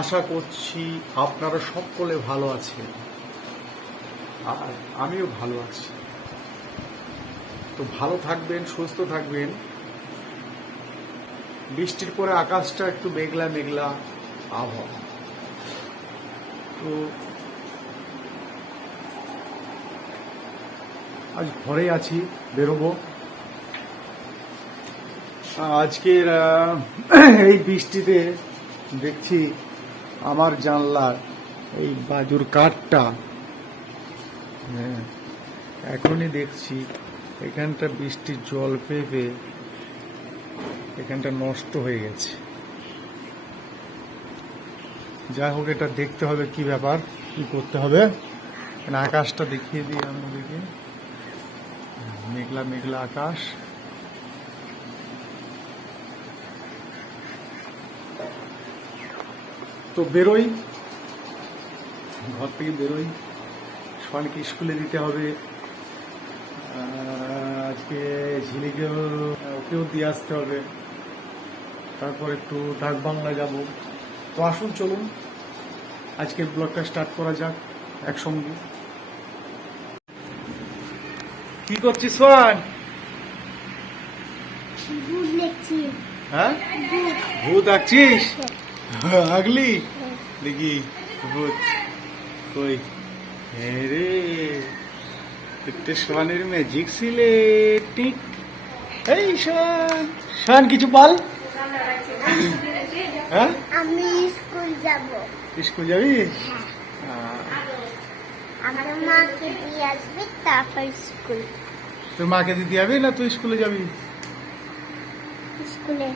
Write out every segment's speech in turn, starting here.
আশা করছি আপনারা সকলে ভালো আছেন, আর আমিও ভালো আছি। তো ভালো থাকবেন, সুস্থ থাকবেন। বৃষ্টির পরে আকাশটা একটু মেঘলা মেঘলা আবহাওয়া। তো আজ ঘরে আছি, বেরোবো। আজকের এই বৃষ্টিতে দেখছি আমার জানলার এই বাজুর কাঠটা, এখনই দেখছি এখানটা বৃষ্টির জল পেয়ে এখানটা নষ্ট হয়ে গেছে। যাই হোক, এটা দেখতে হবে কি ব্যাপার, কি করতে হবে। আকাশটা দেখিয়ে দিই আমাদেরকে, মেঘলা মেঘলা আকাশ। তো বেরোই, ঘর থেকে বেরোই। সোহানকে স্কুলে দিতে হবে, আজকে ঝিলিকেও ওকেও দিয়ে আসতে হবে। তারপর একটু ডাক বাংলা যাব। তো আসুন, চলুন আজকের ব্লগটা স্টার্ট করা যাক একসঙ্গে। কি করছিস সোহান? হ্যাঁ, ভূত আঁকছিস? আগলি দেখি ভূত কই? হ্যাঁ রে, একটা সোহানের ম্যাজিক সিলেটিক। এই সোহান, সোহান কিছু বল। হ্যাঁ, আমি স্কুল যাব। স্কুল যাবি? আমার মাকে দিয়ে আসবি, তারপর স্কুল। তোর মাকে দিতে যাবি না তুই স্কুলে যাবি? স্কুলে।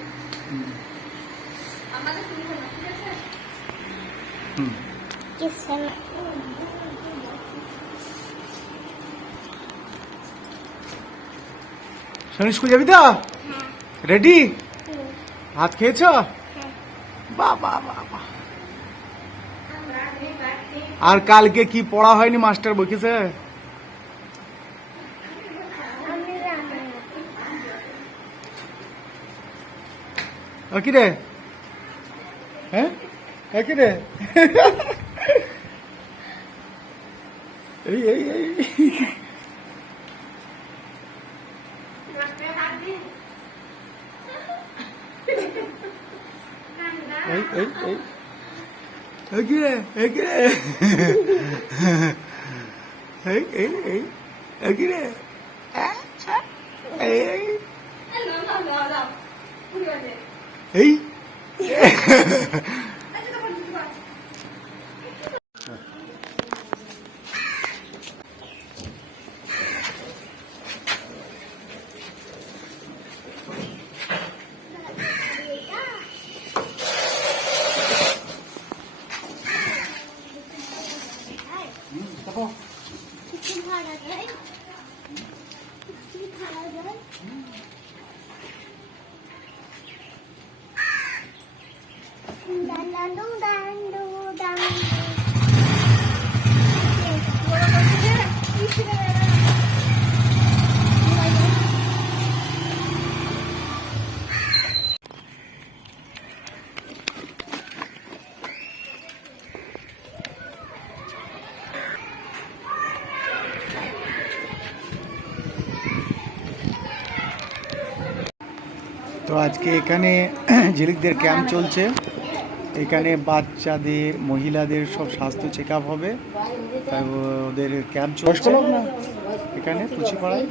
সোহান স্কুল যাবি তো? রেডি? ভাত খেয়েছ? বাবা বাবা। আর কালকে কি পড়া হয়নি? মাস্টার বকেছে? কি রে? হ্যাঁ, কি রে? এই এই এই এই এই এগিরে এগিরে এই এই এই এগিরে এই এই তো আজকে এখানে ঝিলিকদের ক্যাম্প চলছে। এখানে বাচ্চাদের, মহিলাদের সব স্বাস্থ্য চেক আপ হবে। তাই ওদের ক্যাম্প চলছে না এখানে তুচিপাড়ায়।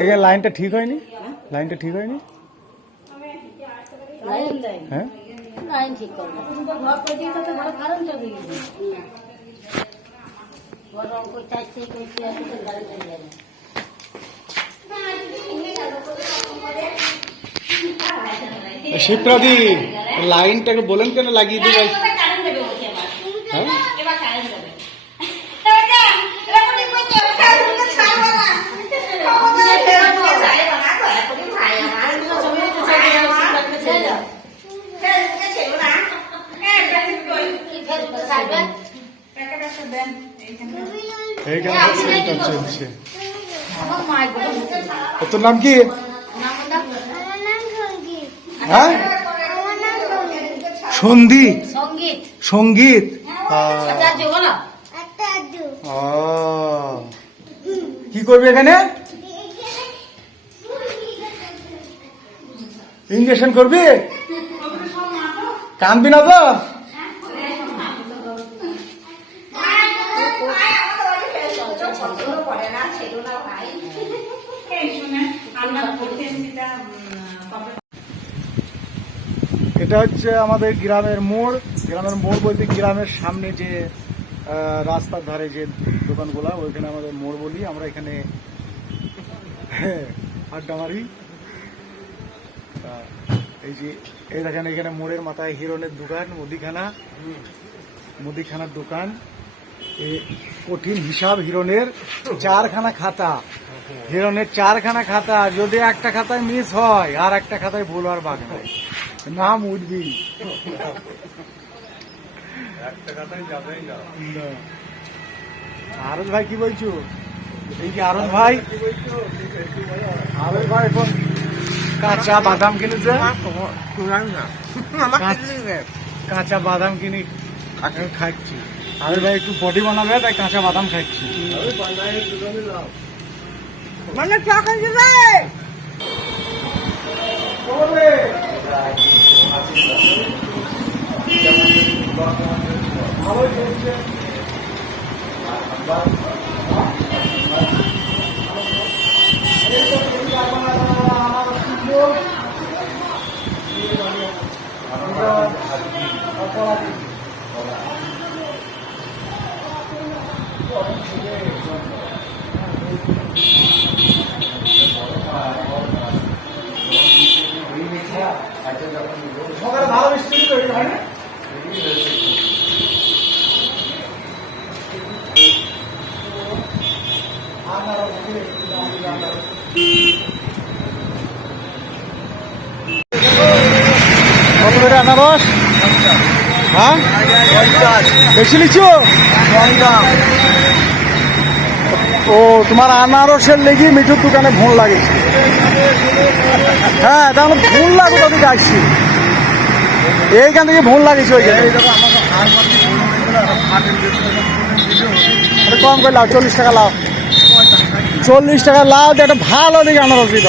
এখানে লাইনটা ঠিক হয়নি, লাইনটা ঠিক হয়নি। হ্যাঁ, লাইন ঠিক করো। শিপ্রাদি, লাইনটাকে বলেন কেন লাগিয়ে দিই? হ্যাঁ, চলছে। তোর নাম কি? হ্যাঁ আমার নাম সন্ধি সঙ্গীত সঙ্গীত আচ্ছা বলো একটা আদু ও কি করবে এখানে ইঞ্জেকশন করবি কানবি না তো এটা হচ্ছে আমাদের গ্রামের মোড় বলতে গ্রামের সামনে যে রাস্তার ধারে যে দোকানগুলা ওইখানে আমাদের মোড় বলি আমরা এখানে আড্ডা মারি তা এই যে এই দেখেন এখানে মোড়ের মাথায় হিরনের দোকান মুদিখানার দোকান এই কঠিন হিসাব হিরনের 4খানা খাতা হিরনের 4খানা খাতা যদি একটা খাতায় মিস হয় আর একটা খাতায় ভুল আর বাকি নাই নাম উঠবি আরজ ভাই কি বলছো এই যে আরজ ভাই এখন কাঁচা বাদাম কিনেছে কাঁচা বাদাম কিনে খাচ্ছি আরজ ভাই একটু বডি বানাবে তাই কাঁচা বাদাম খাচ্ছি মানে চা খাইছে রে সকালে ভালো মিষ্টি তৈরি হয় না কত করে আনারস হ্যাঁ বেশি লিচু ও তোমার আনারসের লেগে মিঠুর দোকানে ভুল লাগেছে হ্যাঁ তাহলে ভুল লাগবে তোকে আসছি এইখান থেকে ভুল লাগেছে ওইখানে কম করে লাও 40 টাকা লাও 40 টাকা লাও তো একটা ভালো দিকে আনারস দিত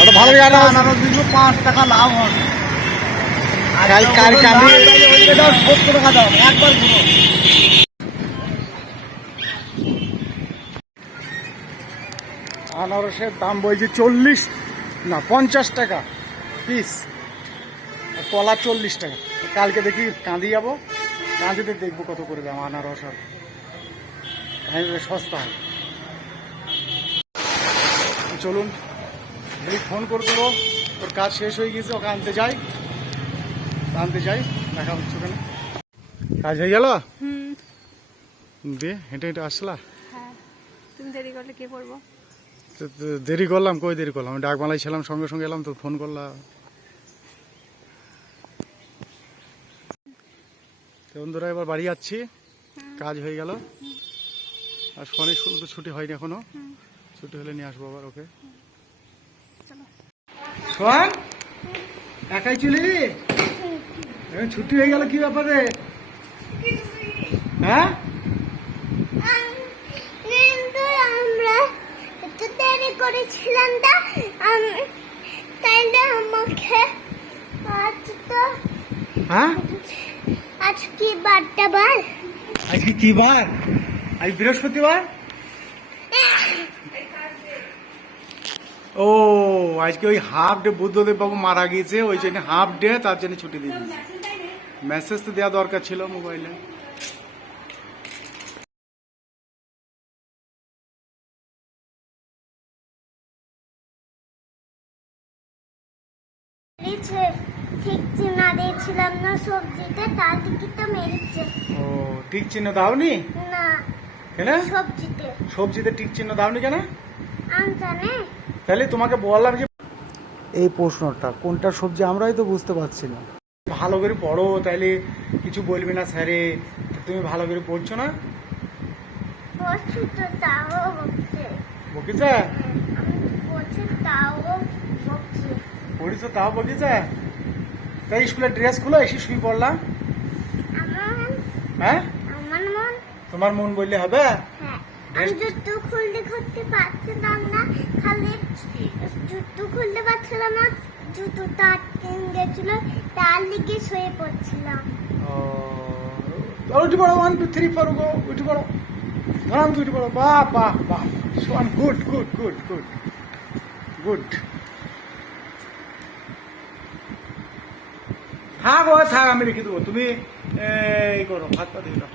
একটা ভালো দিকে আনারস দিব 5 টাকা লাভ হবে আনারসের দাম বলছে 40 না 50 টাকা পিস কলা 40 টাকা কালকে দেখি কাঁদি যাবো কাঁদিতে দেখবো কত করে দাম আনারস আর সস্তা হয় চলুন যদি ফোন করে দেবো তোর কাজ শেষ হয়ে গেছে ওকে আনতে যাই দেখা হচ্ছে ওখানে কাজ হয়ে গেল দিয়ে হেঁটে হেঁটে আসলা হ্যাঁ তুমি দেরি করলে কে করবো তো দেরি করলাম কই দেরি করলাম আমি ডাকমালাই ছিলাম সঙ্গে সঙ্গে এলাম তো ফোন করলাম তো বন্ধুরা এবার বাড়ি যাচ্ছি কাজ হয়ে গেল আর শনি স্কুল তো ছুটি হয়নি এখনো ছুটি হলে নিয়ে আসবো আবার ওকে শোন একাই চলে ছুটি হয়ে গেল কি ব্যাপারে হ্যাঁ কিন্তু আমরা একটু দেরি করেছিলাম তাইলে আমাকে আজ তো হ্যাঁ আজ কি বারটা বার আজকে কি বার আজ বৃহস্পতিবার ও আজকে ওই হাফ ডে বুদ্ধদেব বাবু মারা গিয়েছে ওই জন্য হাফ ডে তার জন্য ছুটি দিয়ে দিয়েছে মেসেজ তো দেওয়া দরকার ছিল মোবাইলে মেরেছে ঠিক চিহ্ন দিয়েছিলাম না সবজিতে তার দিকে তো মেরেছে ও টিক চিহ্ন দাওনি না কেন সবজিতে সবজিতে টিক চিহ্ন দাওনি কেন আমি জানি তাহলে তোমাকে বললাম যে এই প্রশ্নটা কোনটা সবজি আমরাই তো বুঝতে পারছি না ভালো করে পড়ো তাইলে কিছু বলবি না স্যারে তুমি ভালো করে পড়ছো না বলছি তো তাও বকছে বকিছে আমি বলছি তাও বকছে পড়িস তাও বগিছে তাই স্কুলের ড্রেস খুলে এসে শুই পড়লাম। আমার হ্যাঁ আমার মন তোমার মন বললে হবে। হ্যাঁ আমি জুতো খুলতে পারছিলাম না, খালি জুতো খুলতে পারছিলাম না, জুতোটা আটকে গেছিল, তার লিগে শুয়ে পড়ছিলাম। উঠে পড়ো 1 2 3 4 গো উঠে পড়ো ধরাম উঠে পড়ো বাহ বাহ বাহ swan good good good good good থাক ও থাক আমি রেখে দেবো তুমি এই করো ভাত পা দিয়ে দাও।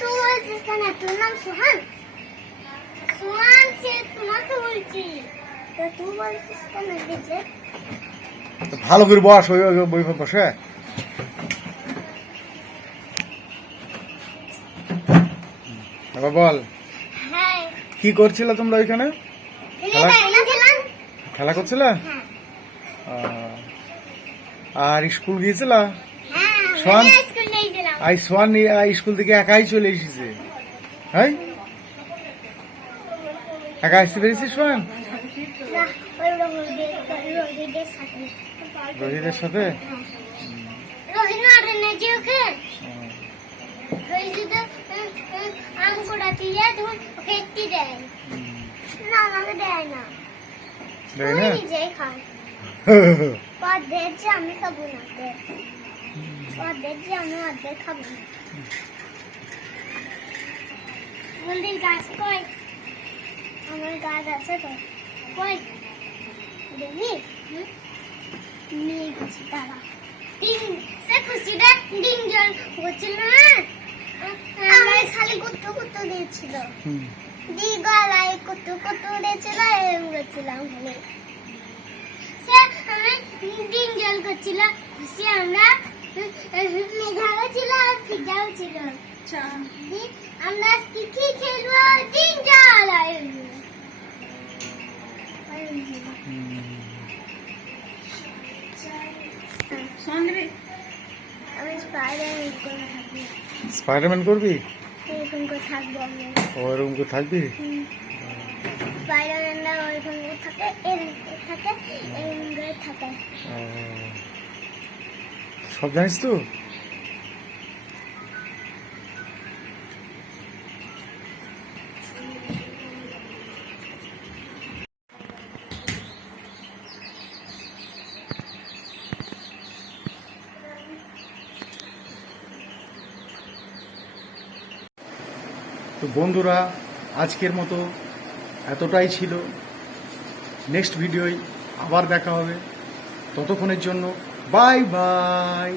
তুই যেখানে তোর নাম সোহান, সোহান সে তোমাকে বলছি, তো তুই বলছিস কেন দিতে? তো ভালো করে বস ওই বই বসে। বাবা বল হ্যাঁ কি করছিলে তোমরা ওইখানে? খেলাম। খেলা করছিলে? হ্যাঁ আর স্কুল গিয়েছিলা? হ্যাঁ সোহান? আমি স্কুল নিয়ে গেলাম। আই সোয়ান স্কুল থেকে একাই চলে এসেছে। হ্যাঁ একা আসতে পেরেছিস সোয়ান? না, ওই রোহিতের সাথে। রোহিতের সাথে? রোহিত মারে না যে ওকে, রোহিত আম কোড়াতে যায় তখন ওকে একটি দেয় না, আমাকে দেয় না, দেয় তুই না? নিজেই খাস। অর্ধেক যে আমি খাবো না, অর্ধেক যে আমি অর্ধেক খাবো না। বলদিন গাছ কই? আমার গাছ আছে তো, কই দেখবি? নিয়ে গেছি তারা ডিং, সে খুশিতে ডিং জল হচ্ছিল না, আমার খালি কুত্তু কুত্তু দিয়েছিল, দি গলায় কুত্তু কুত্তু দিয়েছিল, এরকম করছিলাম খালি। সে আমি ডিং জল করছিল, খুশি আমরা মেঘাও ছিল আর ফিজাও ছিল। দি আমরা আজকে কি খেলবো? ডিং জল। আমি স্পাইডারম্যান করে থাকবো, স্পাইডারম্যান করবি? এরকম করে থাকবো আমি। ওরকম করে থাকবি? স্পাইডারম্যানরা ওইরকম করে থাকে, এরকম করে থাকে, এরকম করে থাকে। সব জানিস তো? তো বন্ধুরা আজকের মতো এতটাই ছিল। নেক্সট ভিডিওয় আবার দেখা হবে, ততক্ষণের জন্য বাই বাই।